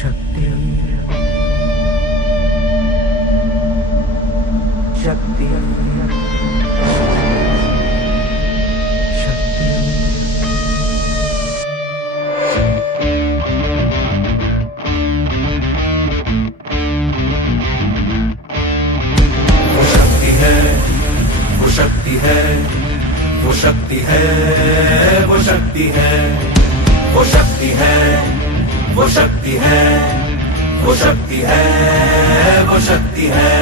शक्ति शक्ति शक्ति वो शक्ति है, वो शक्ति है, वो शक्ति है, वो शक्ति है, वो शक्ति है, वो शक्ति है, वो शक्ति है, वो शक्ति है।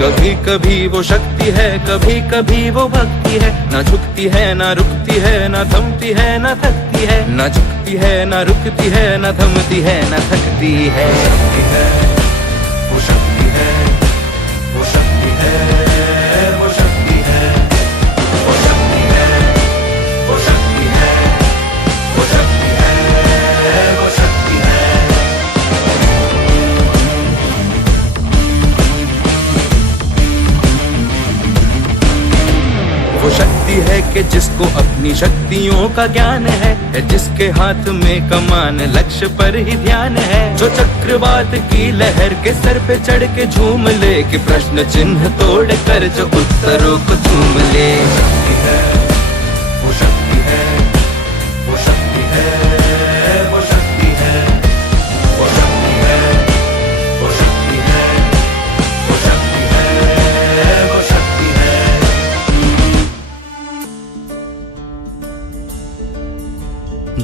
कभी कभी वो शक्ति है, कभी कभी वो भक्ति है। ना झुकती है ना रुकती है, ना थमती है ना थकती है। ना झुकती है ना रुकती है, ना थमती है ना थकती है। वो शक्ति है, वो शक्ति है, वो शक्ति है, वो शक्ति है, वो शक्ति है, वो शक्ति है, वो शक्ति है। वो शक्ति है कि जिसको अपनी शक्तियों का ज्ञान है, जिसके हाथ में कमान लक्ष्य पर ही ध्यान है। जो चक्रवात की लहर के सर पे चढ़ के झूम ले, कि प्रश्न चिन्ह तोड़ कर जो उत्तरों को चूम ले। वो शक्ति है, वो शक्ति है, वो शक्ति है, वो शक्ति है, वो शक्ति है, वो शक्ति है, वो शक्ति है।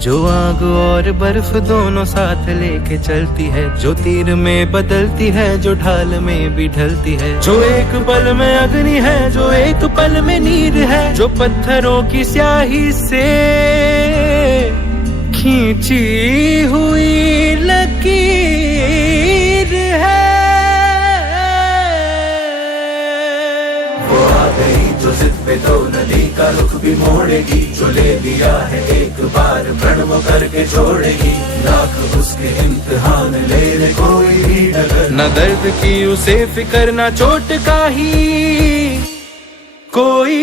जो आग और बर्फ दोनों साथ लेके चलती है, जो तीर में बदलती है, जो ढाल में भी ढलती है। जो एक पल में अग्नि है, जो एक पल में नीर है। जो पत्थरों की स्याही से खींची हुई लकीर है। वो आ गई जो जिद पे तो नदी का रुख भी मोड़ेगी। जो ले लिया है एक बार प्रण वो करके छोड़ेगी। लाख उसके इम्तिहान ले ले कोई भी डगर। न दर्द की उसे फिकर, न चोट का ही कोई